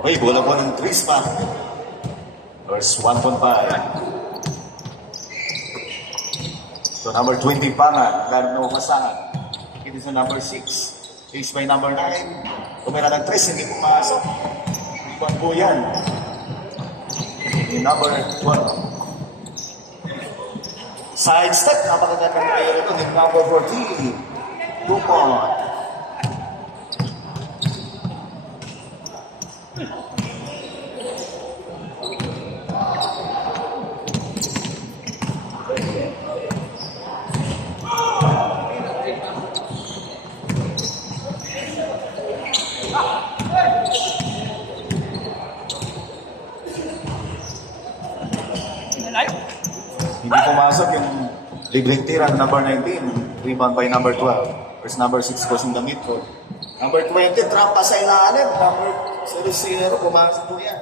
Okay, bola po ng Chris pa. Verse 1.5. So number 20 Pangan, Carno Masangan. It is the number 6. Chase by number 9. Tumira ng 3, hindi pumasok. Iwan po yan. Yung number 12. Side step, napakaganda ng player ito. Yung number 14. Dupont. Hindi pumasok yung libreng tira, number 19, rebound by number 12. First number 6 goes in the midcourt. Number 20, trampa sa ilalim. Number 0-0, pumasok po yan.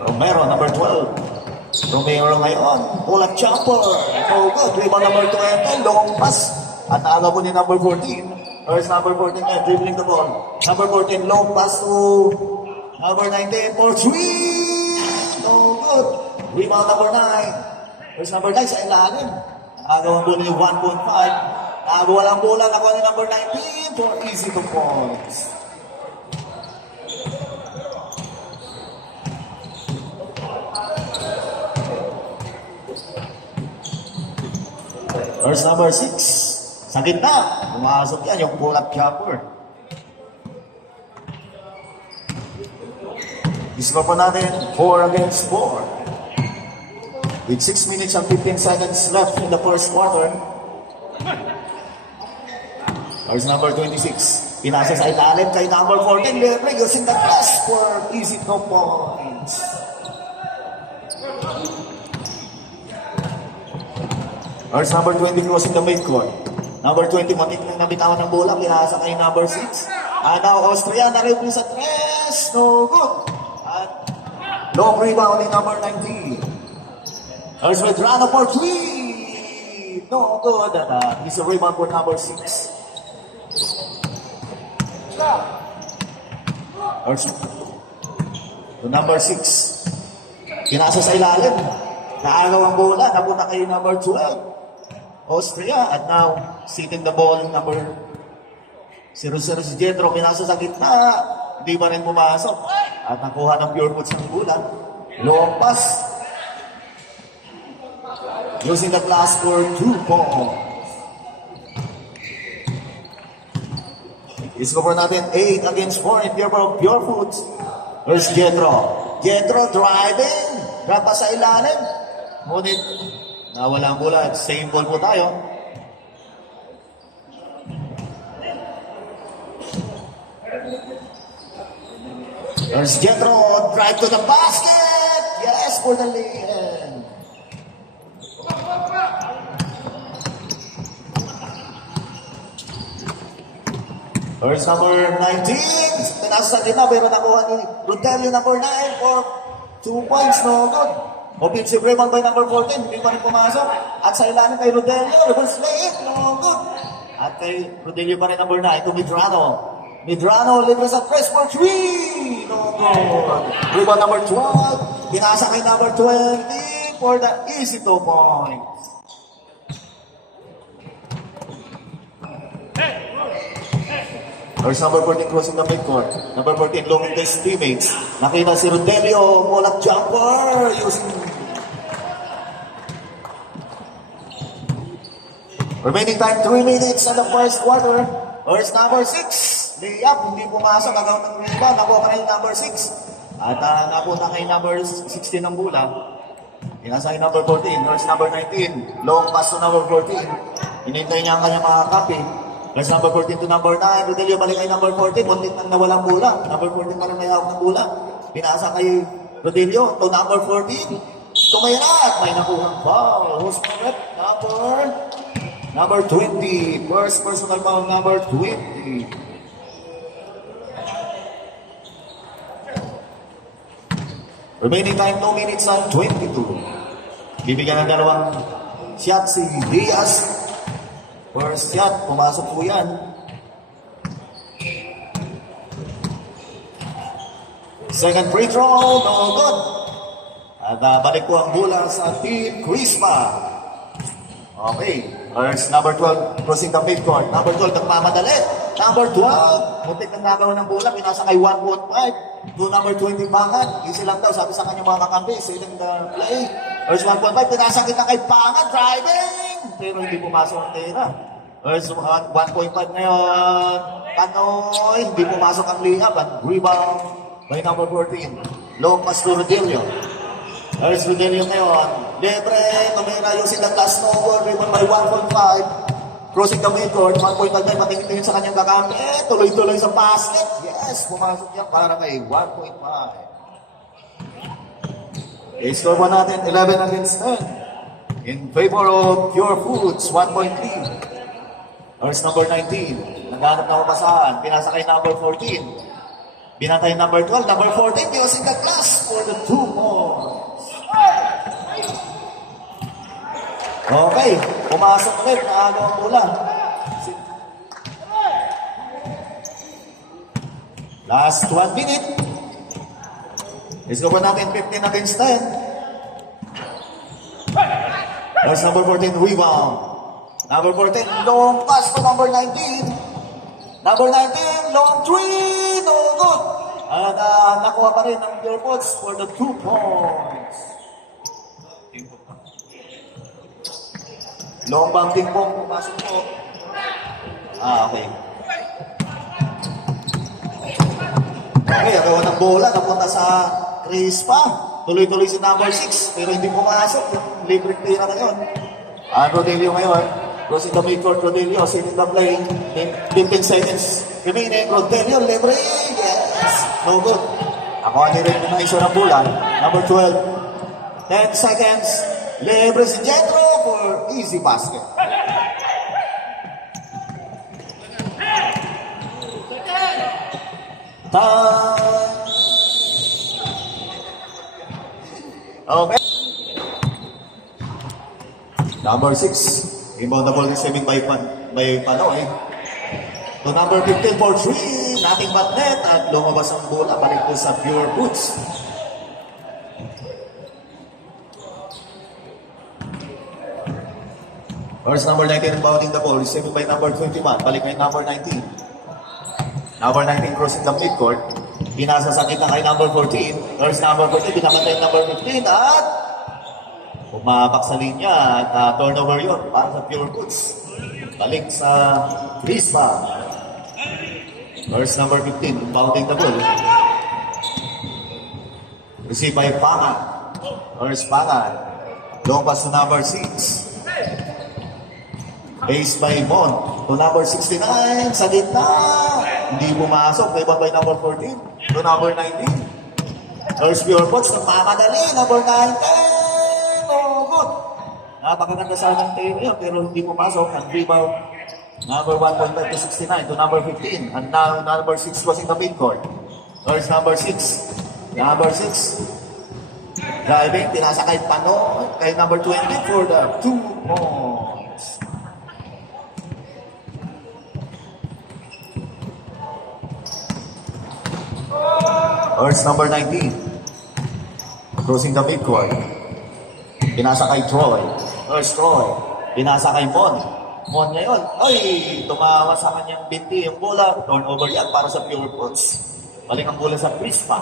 Romero, number 12. Romero ngayon, pull-up jumper. No good. Rebound number 20, long pass. At naaga po ni number 14. Or is number 14 ngayon, dribbling the ball. Number 14, long pass to number 19 for 3. No good. Rebound number 9. Or is number 9 sa ilalim. Naaga po ni 1.5. Naaga walang bola. Nakuha ni number 19 for easy 2 points. Verse number 6. Sa gitna. Pumasok yan yung pull-up jumper. Isip pa natin 4 against 4. With 6 minutes and 15 seconds left in the first quarter. Verse number 26. Pinasa sa ilalim kay number 14. Lebre using the glass for easy 2 points. Verse number 20 crossing the midcourt. Number 20, matik nang nabitawan ng bola. Pinasa kay number 6. Now, Austria, na-review sa 3. No good. At long rebound ni number 19. Verse Medrano for 3. No good. At is a rebound for number 6. Verse to number 6. Pinasa sa ilalim. Naagaw ang bola. Napunta kay number 12. Austria, at now, sitting the ball, number 0-0 si Jetro, pinasa sa gitna, hindi pa rin pumasok, at nakuha ng pure foots ng bola. Long pass, using the glass for 2 points. Isko natin 8 against 4 in favor of pure foots. There's Jetro. Jetro driving, rapa sa ilalim, ngunit nawala ang bola. Same ball po tayo. There's Jetro. Drive to the basket. Yes, for the lay-in. There's number 19. Tinasa din na, pero nakuha ni Rutelio number 9 for 2 points. No good. Offensive rebound by number 14, hindi pa rin pumasok. At sa ilalim kay Rodelio, reverse lay-in, no good. At kay Rodelio pa rin number 9, to Medrano. Medrano, libre sa press for 3, no good. Rebound number 12, pinasa kay number 20 for the easy 2 points. There's number 14 crossing the midcourt. Number 14 looking to his teammates. Nakita si Rodelio, pull-up jumper using... Remaining time 3 minutes in the first quarter. There's number 6. Layup, hindi pumasok. Agaw ng rebound. Nakuha pa rin number 6. At napunta kay number 16 ng bola. Pinasa kay number 14. Nurse number 19. Long pass to number 14. Hinintay niya ang kanyang mga kapi. Nurse number 14 to number 9. Rodelio balik kay number 14. Muntik nang nawalang bola. Number 14 pa rin may hawak ng bola. Pinasa kay Rodelio to number 14. Tumayrat. May nakuhang foul. Who's correct? Number 20. First personal foul, number 20. Remaining time 2 minutes and 22. Bibigyan ng dalawang shot si Diaz. First shot, pumasok po yan. Second free throw, no good. At balik po ang bola sa Team Crispa. Okay, first number 12, crossing the midcourt. Number 12, nagmamadali. Number 12, muntik na nagawa ng bola, pinasa kay 1.5. To number 20, Pangan. Easy lang daw, sabi sa kanyang mga kakampi, sailing the play. First 1.5, pinasa kita kay Pangan, driving! Pero hindi pumasok ang tira. First 1.5 ngayon, Panoy, hindi pumasok ang layup at rebound by number 14. Long pass to Rodelio. First Rodelio ngayon, libre, tumira yung silang last over, rebound by 1.5. Crossing the midcourt, 1.5 na patingin sa kanyang kakampi. Tuloy-tuloy sa basket. Yes, pumasok yan para kay 1.5. Okay, score po natin 11 against 10. In favor of Pure Foods, 1.3. Nurse number 19. Naghanap na mapasahan. Pinasa kay number 14. Binantay number 12. Number 14, using the glass for the 2 more. Okay, pumasok ulit. Naagaw ang bola. Last 1 minute. Let's go po natin 15 against 10. There's number 14, rebound. Number 14, long pass to number 19. Number 19, long 3, no good. At nakuha pa rin ang Pure Foods for the 2 points. Long bumping po, pumasok po. Okay. Okay, agawa ng bola, napunta sa Crispa. Tuloy-tuloy si number 6, pero hindi pumasok. Yung libre tira na yun. Rodelio ngayon. Crossing the midcourt, Rodelio, setting the play. 15 seconds remaining. Rodelio, libre. Yes. No good. Ako ni rin na iso ng bola. Number 12. 10 seconds. Libre si Jetro for easy basket. Time. Okay. Number 6. Inbound the ball receiving by Panoy. To number 15 for 3. Nothing but net. At lumabas ang bola. Balik po sa Pure Foods. First number 19 inbounding the ball. Receiving by number 21. Balik kay number 19. Number 19 crossing the midcourt. Pinasa sa kita kay number 14. First number 14, pinakantay number 15 at pumapak sa linya at turnover yun para sa Pure Foods. Balik sa Crispa. First number 15, inbounding the ball. Received by Pangan. First Pangan. Long pass to number 6. Base by Mon. To number 69, sa gitna. Hindi pumasok. May by number 14. To number 19. First Pure Foods, nagmamadali. Number 19. Oh, good. Napakaganda sana ng tayo yun, pero hindi pumasok. Ang rebound. Number 1.5 to 69. To number 15. And now, number 6 was in the midcourt. First number 6. Number 6. Driving, pinasa kay Pano. Kay number 20 for the 2 points. First number 19. Crossing the midcourt. Pinasa kay Troy. First Troy. Pinasa kay Mon. Mon ngayon. Ay, tumawa sa kanyang binti yung bola. Turnover yan para sa Pure Foods. Balik ang bola sa Crispa.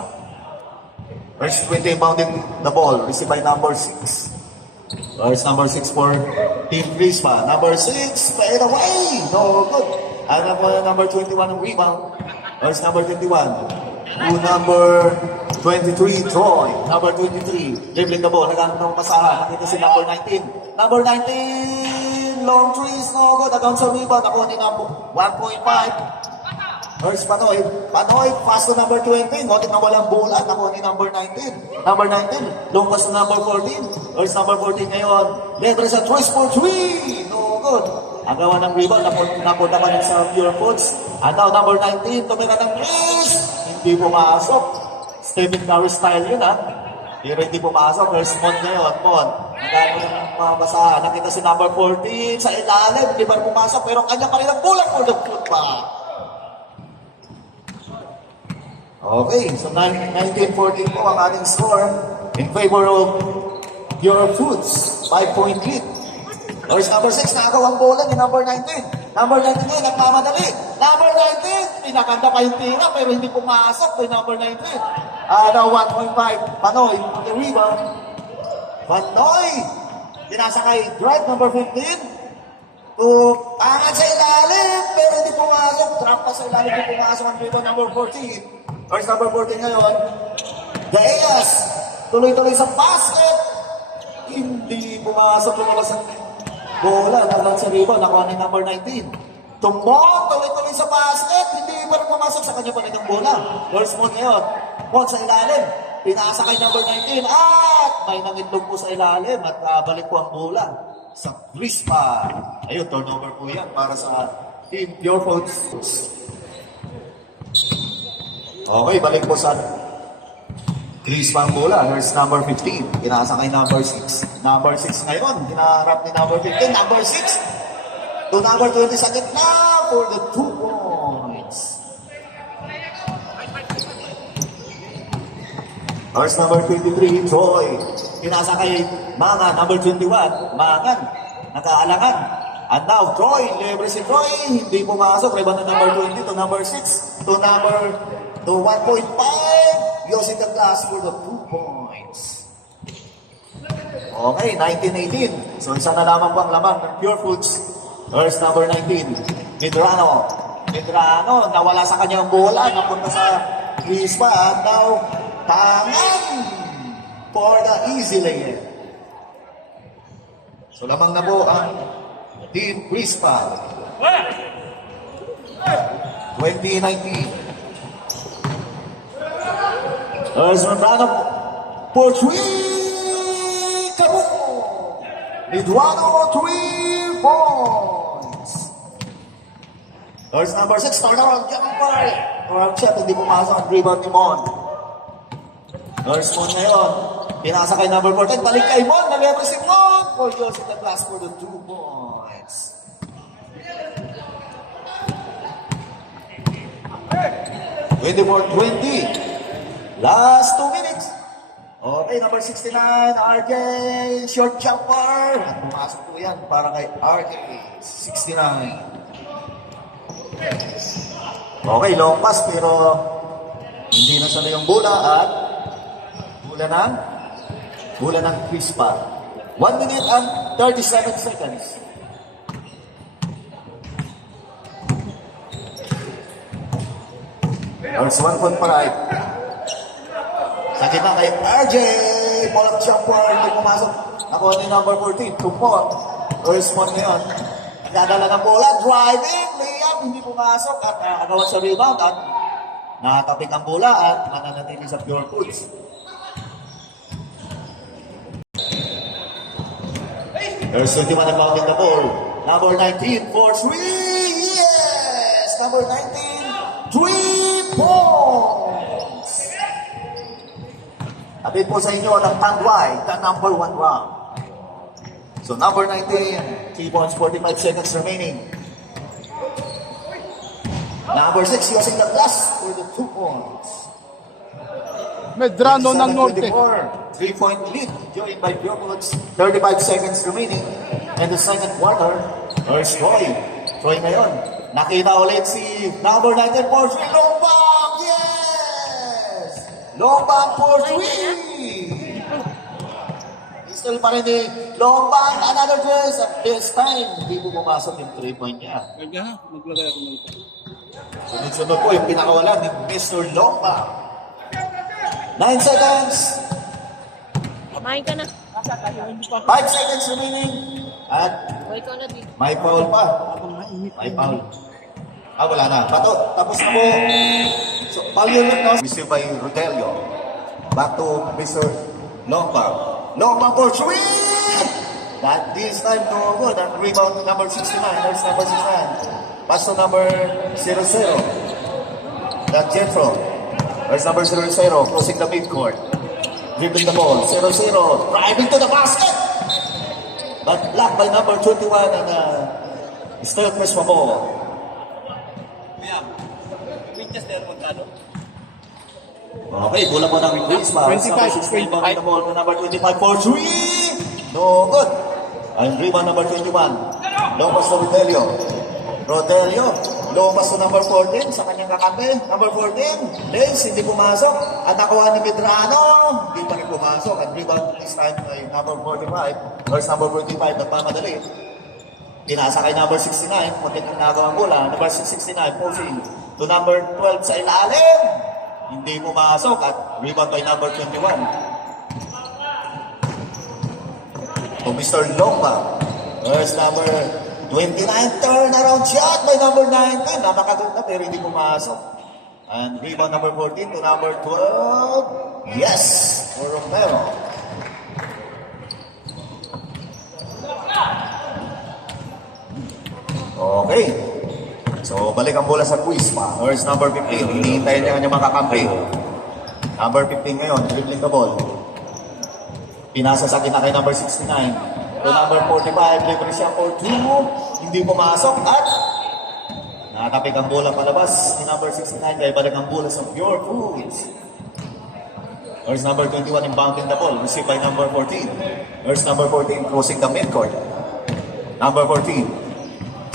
First 20 bounding the ball. Received by number 6. First number 6 for Team Crispa. Number 6. Fade away. No good. And number 21 ang rebound. First number 21. To number 23, Troy. Number 23, dribbling the ball. Nagamit ng pasahan. Nakita si number 19. Number 19, long threes, no good. Hanggang sa rebound. Ako ni number 1.5. First Panoy. Panoy, pass to number 20. Ngunit na walang bola. Ako ni number 19. Number 19, long pass to number 14. First number 14 ngayon. Lebre sa choice for 3. No good. Ang gawa ng rebound, napunta pa rin sa pure foods. At now, number 19, tumira ng threes. Hindi pumasok. Stephen Curry style yun, ha? Pero hindi pumasok. First Mon ngayon, Mon. Ang gano'n ng mga basahan. Nakita si number 14 sa ilalim. Hindi pa rin pumasok. Pero kanya pa rin ang bulan for the football. Okay, so 19-14 po ang ating score in favor of Pure Foods. 5-point lead. There's number 6, nakagawa ang bola ni number 19. Number 19 ngayon, nagmamadali. Number 19, pinakanda pa yung tira pero hindi pumasok kay number 19. Now 1.5, Panoy, the rebound. Panoy, tinasakay drive number 15. Angat sa ilalim, pero hindi pumasok. Trap pa sa ilalim, hindi pumasok ang rebound number 14. First number 14 ngayon, Deas, tuloy-tuloy sa basket. Hindi pumasok, lumabas ang bola, nalang sa rebound, nakuha ni number 19. Tumon, tuloy-tuloy sa basket, hindi pa rin pumasok sa kanya pa rin ang bola. First Mon ngayon, Mon sa ilalim, pinasa kay number 19, at may nangitlog po sa ilalim at balik po ang bola sa Crispa. Ayun, turnover po yan para sa Team Pure Foods. Okay, balik po sa Crispa ang bola. Here's number 15. Pinasa kay number 6. Number 6 ngayon, hinaharap ni number 15. Number 6 to number 20 sa gitna for the 2 points. Here's number 23, Troy. Pinasa kay Mangan, number 21. Mangan, nag-aalangan. And now, Troy, libre si Troy. Hindi pumasok. Rebound na number 20 to number 6 to number 1.5. Using the glass for the 2 points. Okay, 19-18. So, isa na lamang po ang lamang ng Pure Foods. Verse number 19, Medrano. Medrano, nawala sa kanyang bola. Napunta sa Crispa. At now, tangan for the easy layup. So, lamang na po ang Team Crispa. 2019. There's Medrano for 3. Kaboom! Medrano, 3 points. There's number 6, turnaround jumper. Turnaround shot, hindi pumasok ang rebound ni Mon. There's Mon ngayon. Pinasa kay number 14, balik kay Mon. Nag-level si Mon for using the glass for the 2 points. 24-20. Last 2 minutes. Okay, number 69, RJ, short jumper. At pumasok po yan para kay RJ, 69. Okay, long pass pero hindi na sana yung bola at bola ng Crispa. 1 minute and 37 seconds. There's 1.5. Sa kita kay RJ, ball up jumper, hindi pumasok. Nakuha ni number 14, 2 point. First point ngayon. Nagdadala ng bola, driving, layup, hindi pumasok. At agawan sa rebound at nakatapik ang bola at mananatili sa Pure Foods. There's 21 about in the ball. Number 19 for 3. Yes! Number 19, 3 points. Atid po sa inyo ng Tanduay, the number 1 round. So number 19, 3 points, 45 seconds remaining. Number 6, using the glass for the 2 points. Medrano ng Norte. 3-point lead, joined by Pure Foods. 35 seconds remaining. And the second quarter, there's Troy. Troy ngayon. Nakita ulit si number 19 for 3. Lombang! Yes! Lombang for 3! Still pa rin ni Lombang. Another dress. At this time, hindi po pumasok yung 3-point niya. Kaya maglagay ako ng ito. Sunod-sunod po yung pinakawala ni Mr. Lombang. 9 seconds. Kumain ka na. 5 seconds remaining. At Uy, ikaw na, di. may foul pa. May foul. Wala na. Pato, tapos na po. So, foul unit now. Received by Rodelio. Back to Mr. Longbang. Longbang for 3! That this time no good. At rebound to number 69. There's number 69. Pass to number 00. That Jethro. There's number 00. Crossing the midcourt. Dribbling the ball. 0-0. Driving to the basket. But blocked by number 21 and still Chris Mabo. Okay, bola po ng Chris Mabo. 25. The ball to number 25 for 3. No good. And rebound number 21. Long pass to Rodelio. Rodelio. Long pass to number 14 sa kanyang kakampi. Number 14. Lace, hindi pumasok. At nakuha ni Medrano. Hindi pa rin pumasok. And rebound this time ay number 45. Versus number 45. Nagmamadali. Pinasa kay number 69. Muntik ang nagawa ang bola. Number 69. Posing to number 12 sa ilalim. Hindi pumasok. At rebound by number 21. To Mr. Longba. There's number 29, turnaround shot by number 19. Napakaganda pero hindi pumasok. And rebound number 14 to number 12. Yes! For Romero. Okay. So, balik ang bola sa quiz pa. There's number 15. Hinihintay niya kanyang makakampi. Number 15 ngayon, dribbling the ball. Pinasa sa akin na kay number 69. To number 45, libre siya for 2. Hindi pumasok at nakatapik ang bola palabas ni number 69. Kaya balik ang bola sa Pure Foods. There's number 21 inbounding the ball. Received by number 14. There's number 14 crossing the midcourt. Number 14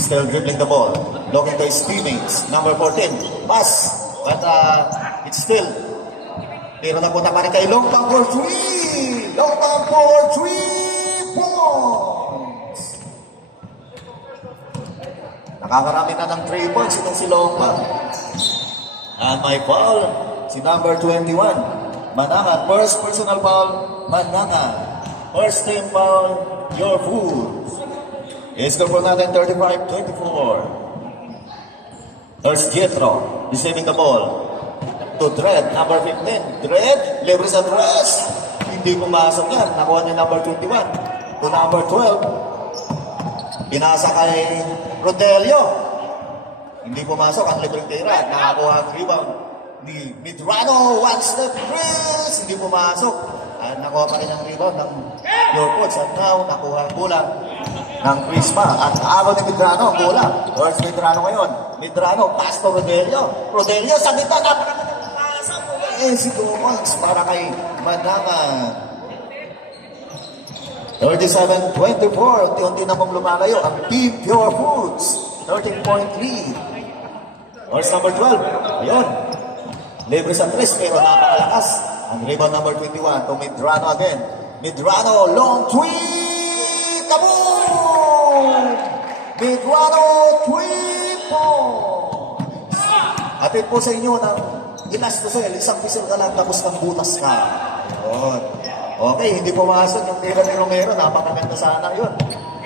still dribbling the ball. Looking to his teammates. Number 14 pass. But it's still pero napunta pa rin kay Longbang for 3! Longbang for 3 points! Nakakarami na ng 3 points itong si Longbang. And may foul, si number 21, Manangan. First personal foul, Manangan. First team foul, Your Foods. I-score po natin 35-24. There's Jethro, receiving the ball. To Dredd, number 15. Dredd, libre sa tres. Hindi pumasok yan. Nakuha niya number 21. To number 12. Pinasa kay Rodelio. Hindi pumasok ang libreng tira. Nakakuha ang rebound ni Medrano. One step drills. Hindi pumasok. At nakuha pa rin ang rebound ng Your Coach. At now, nakuha ang bola ng Crispa. At ako ni Medrano ang bola. Where's Medrano ngayon? Medrano, pass to Rodelio. Rodelio sa gitna. Napakaganda. Si Dumax para kay Manangan. 37-24. Unti-unti na pong lumalayo ang Team Pure Foods. 13-point lead. Verse number 12. Ayun. Libre sa 3 pero napakalakas. Ang rebound number 21 to Medrano again. Medrano, long tweet! Kaboom! Medrano, 3 points! Atid po sa inyo ng Ilastusel, isang pisel ka lang, tapos ng butas ka. Ayun. Okay, hindi pumasok yung tira ni Romero. Napakaganda sana yun.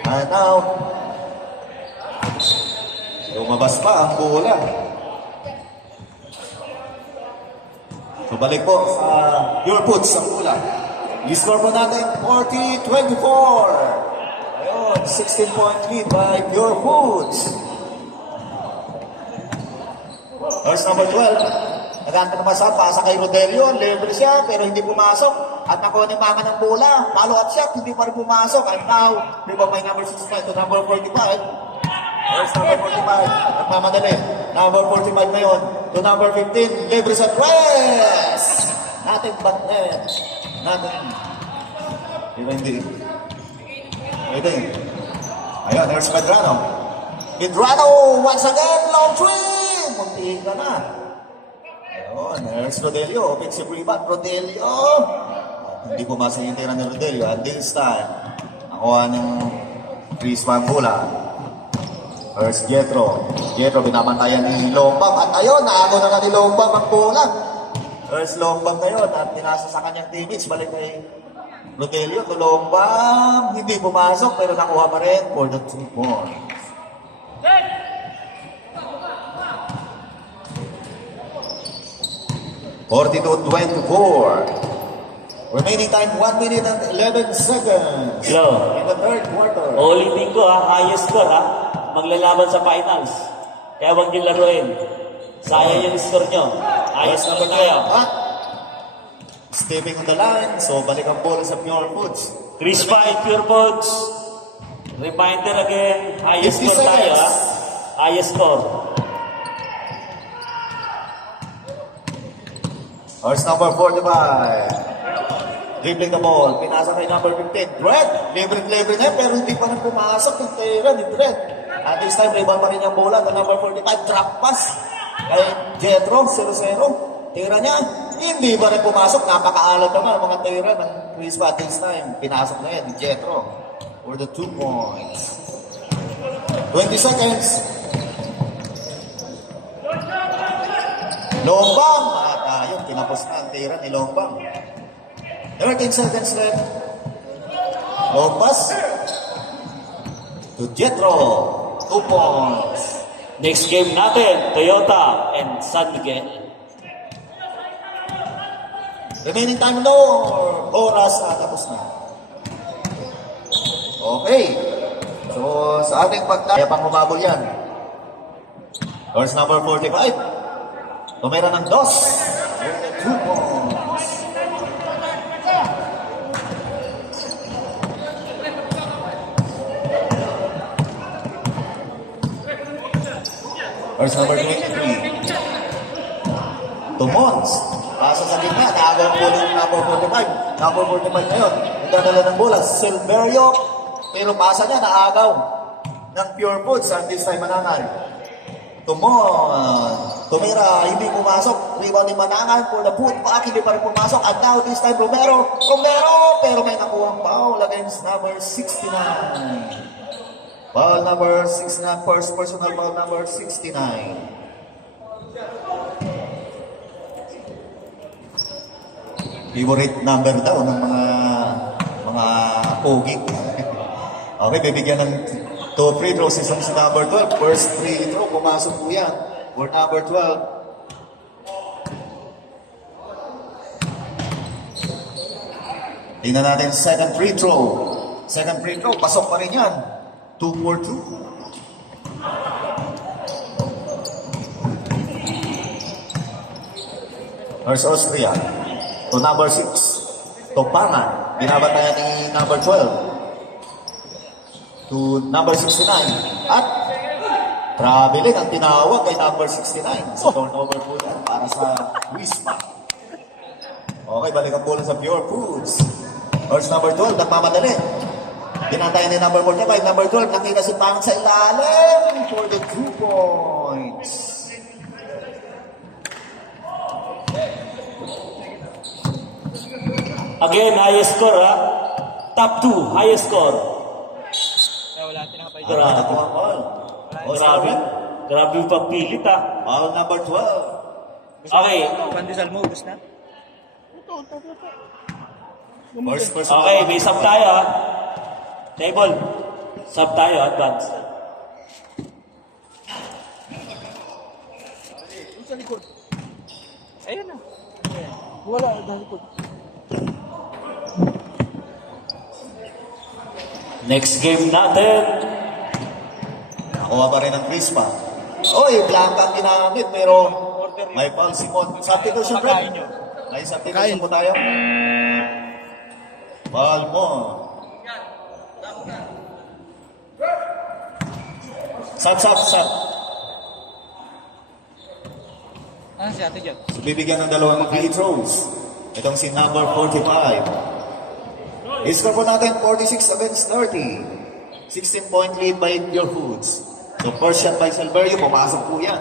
And now, lumabas pa ang bola. So, balik po sa Your Foods ang bola. I-score po natin 40-24. Ayun, 16-point lead by Your Foods. Verse number 12. Naganda naman sa pasa kay Rodelio. Libre siya pero hindi pumasok. At nakuha ni Mama ng bola. Follow-up shot, hindi pa rin pumasok. And now, di ba may number 65 to number 45. There's number 45. Nagmamadali. Number 45 ngayon to number 15. Libre sa press. Nothing but net. Nothing. Di ba hindi? Pwede. Ayun, there's Medrano. Medrano, once again, long three. Munti ka na. Ayun, there's Rodelio. Offensive rebound, Rodelio. Hindi pumasok yung tira ni Rodelio. At this time, nakuha ng Chris Mambula. First Jethro. Jethro, binabantayan ni Lombang. At ayun, naako na nga ni Lombang ang bola. First long bomb ngayon at pinasa sa kanyang teammates. Balik kay Rogelio to long bomb. Hindi pumasok pero nakuha pa rin for the 2 points. (42-24). Remaining time 1 minute and 11 seconds. Hello. In the third quarter. Ulitin ko ha, highest score ha. Maglalaban sa finals. Kaya huwag niyo laruin. Sayang yung score nyo. Highest score tayo. At stepping on the line. So balik ang bola sa Pure Foods. Chris Pine, Pure Foods. Reminder again, highest 50 score tayo ha. seconds. Highest score. Horse number 45. Dribbling the ball. Pinasa kay number 15. Dred. Libre-libre na pero hindi pa rin pumasok yung tira ni Dred. At this time, rebound pa rin yung bola. The number 45. Drop pass. Kay Jetro. 0-0. Tira niya. Hindi pa rin pumasok. Napakaalat naman ang mga tira ng Chris Pat this time. Pinasok na yan ni Jetro. For the 2 points. 20 seconds. Longbang. At ayun, tinapos na ang tira ni Longbang. 13 seconds left. Long pass to Jetro. 2 points. Next game natin, Toyota and San Miguel. Remaining time no. Oras na tapos na. Okay. So sa ating pagkaya pang humabol yan. Course number 45. Tumira ng 2. 2 points. Verse number 23. Tumons. Pasa sa gitna. Naagaw ang bola ng number 45. Number 45 ngayon. Nagdadala ng bola. Silverio. Pero pasa niya. Naagaw ng Pure Foods. And this time Manangan. Tumira. Hindi pumasok. Rebound ni Manangan for the putback. Hindi pa rin pumasok. And now this time Romero. Pero may nakuha ang foul against number 69. Foul number 69, first personal foul number 69. Favorite number daw ng mga pogi. Okay, bibigyan ng 2 free throws si number 12. First free throw, pumasok po yan. For number 12. Tingnan natin second free throw. Second free throw, pasok pa rin yan. 2-4-2. There's Austria. To number 6. Topangan. Binabantayan ni number 12. To number 69. At traveling ang tinawag kay number 69. So turnover po yan para sa Wispa. Okay, balik ang bola sa Pure Foods. There's number 12. Nagmamadali. Pinantayan ni number 45, number 12, nakita si Pang sa ilalim for the 2 points. Again, highest score ha. Top 2, highest score. Wala tinakapay. Grabe. Oh, Grabe. Grabe yung pagpilit ha. Foul number 12. Okay. Pandesal mo, ubus na? First person. Okay, may sub tayo ha. Table. Sub tayo, advance. Sa likod. Ayun na. Wala, sa likod. Next game natin. Nakuha pa rin ang Crispa. Oy, blanca ang ginamit pero may foul si Mon. Substitution break. May substitution po tayo. Foul mo. Sub. Ano si ate dyan? So, bibigyan ng dalawang free throws. Itong si number 45. I-score po natin 46 against 30. 16-point lead by Pure Foods. So first shot by Silverio, pumasok po yan.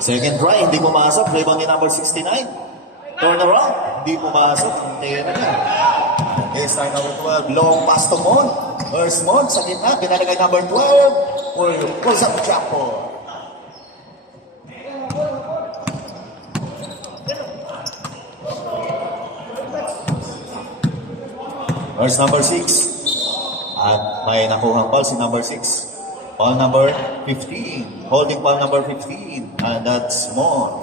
Second try, hindi pumasok. Rebound ni number 69. Turn around, hindi pumasok. Ang tira niya. Baseline number 12, long pass to Mon. First Mon, sa gitna, binalagay number 12. Pulls up the jumper. First number 6. At may nakuhang foul si number 6. Foul number 15. Holding foul number 15. And that's Mon.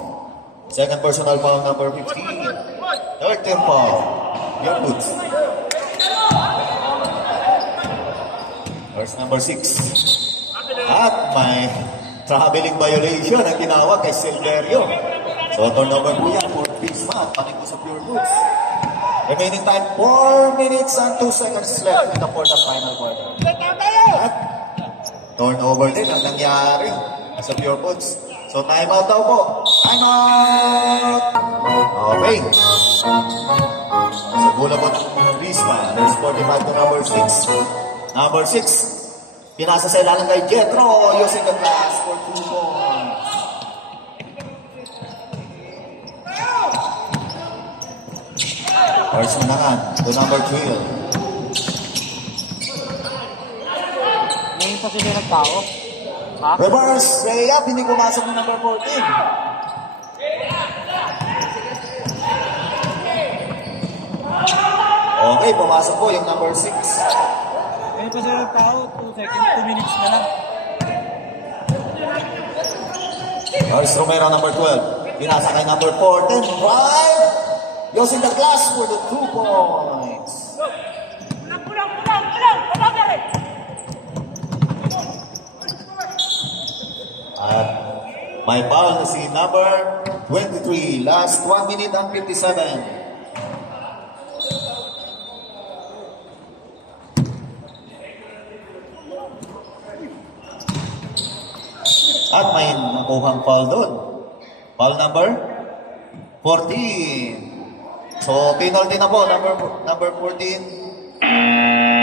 Second personal foul number 15. Third team foul. Your boots. First number 6. At may traveling violation ang tinawag kay Silverio. So turnover po yan for Pisma. Panig ko sa Pure Boots. Remaining time, 4 minutes and 2 seconds left in the fourth and final quarter. At turnover din ang nangyari sa Pure Boots. So time out daw po. Time out! Okay. So bola po ng Prisma. There's 45 to number 6. Number 6. Pinasa sa ilalim kay Jetro using the glass for 2 points. First unahan to number 12. Ngayon pa sila nagtao. Ha? Reverse, Rhea, hindi pumasok ng number 14. Okay, pumasok po yung number 6. Ngayon pa sila nagtao. 2 seconds, 2 minutes na lang. Lars Romero, number 12. Pinasa kay number 14. Right! Using the glass for the 2 points. At may foul na si number 23. Last 1 minute and 57. At may nakuhang foul doon. Foul number 14. So, penalty na po, number 14.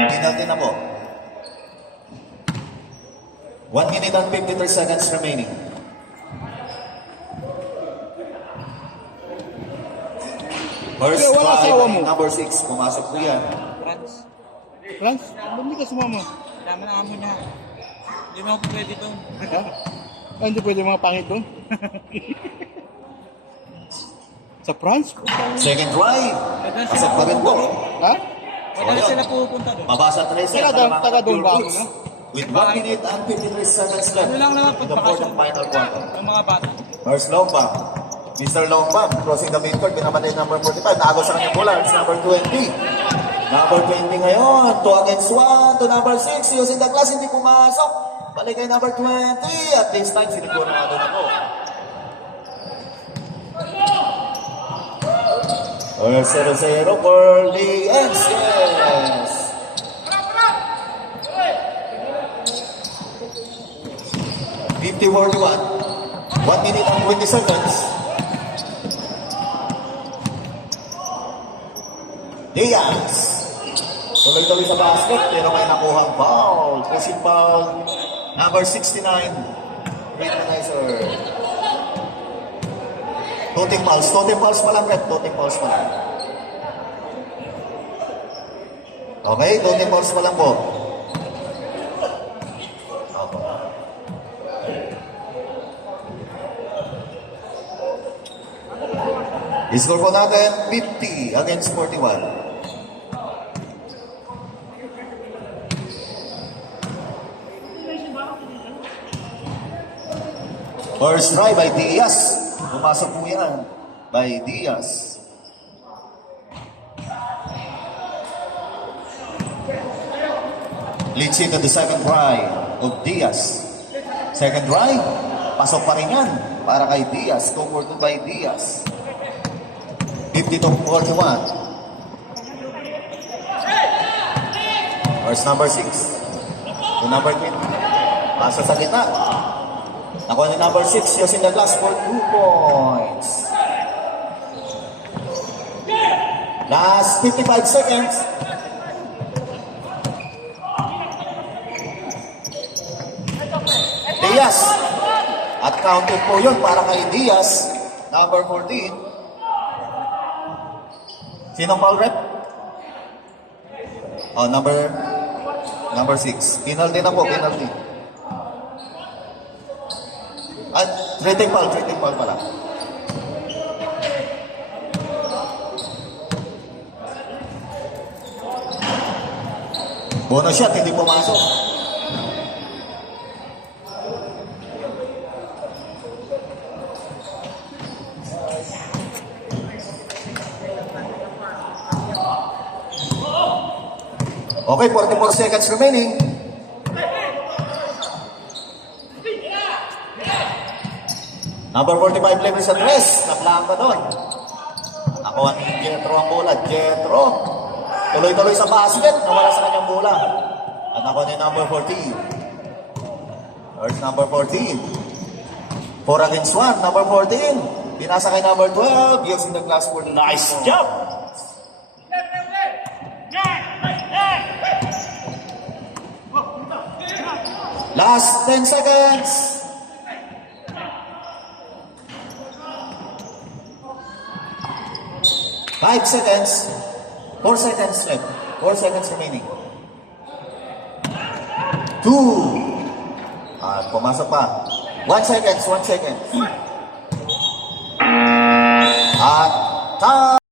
Penalty na po. 1 minute and 53 seconds remaining. First Wala try asawa by mo. number 6. Pumasok po yan. Franz, ba't hindi ka sumama? Dami na amo niya. Hindi mo ako pwede doon. Ha? Ah, hindi pwede mga pangit doon? Sa France? Second try. Pasok pa rin po. Ha? Wala sila pupunta doon. Mabasa 13. Taga doon ba ako, no? With 1 minute and 53 seconds left. Ano lang naman in the fourth and final quarter. Ang mga bata. First long bomb. Mr. Long Bomb, crossing the main court, binamatay number 45. Naagos sa kanyang bola. It's number 20. Number 20 ngayon. 2 against 1 to number 6. Using the glass, hindi pumasok. Balik kay number 20. At this time, siniguro na doon ako. Or 0-0 for the Enskes. $50-41. 1 minute and 20 seconds. Diaz. Tuloy-tuloy sa basket, pero may nakuhang foul. Pressing foul. Number 69. Recognizer. Toting fouls. Toting fouls pa lang, Red. Toting fouls pa lang. Okay, toting fouls pa lang po. I-score po natin 50 against 41. First try by Diaz. Pumasok po yan by Diaz. Leads into the second try of Diaz. Second try, pasok pa rin yan para kay Diaz. Go for 2 by Diaz. 52-41. First number 6 to number 20. Pasa sa gitna. Nakuha ni number 6 using the glass for 2 points. Last 55 seconds. Diaz. At counted po yun para kay Diaz. Number 14. Sinong foul rep? Oh, number 6. Penalty na po, penalty. At trading foul pala. Bonus shot, hindi pumasok. Okay, 44 seconds remaining. Number 45 levels at rest. Naplaan pa doon. Nakuha ni Jetro ang bola. Jetro. Tuloy-tuloy sa basket. Nawala sa kanyang bola. At nakuha ni number 14. There's number 14. 4 against 1. Number 14. Pinasa kay number 12. Using the glass for the Nice job! Last 10 seconds. Five seconds. 4 seconds left. 4 seconds remaining. 2. At pumasok pa. 1 second. 1 second. At time.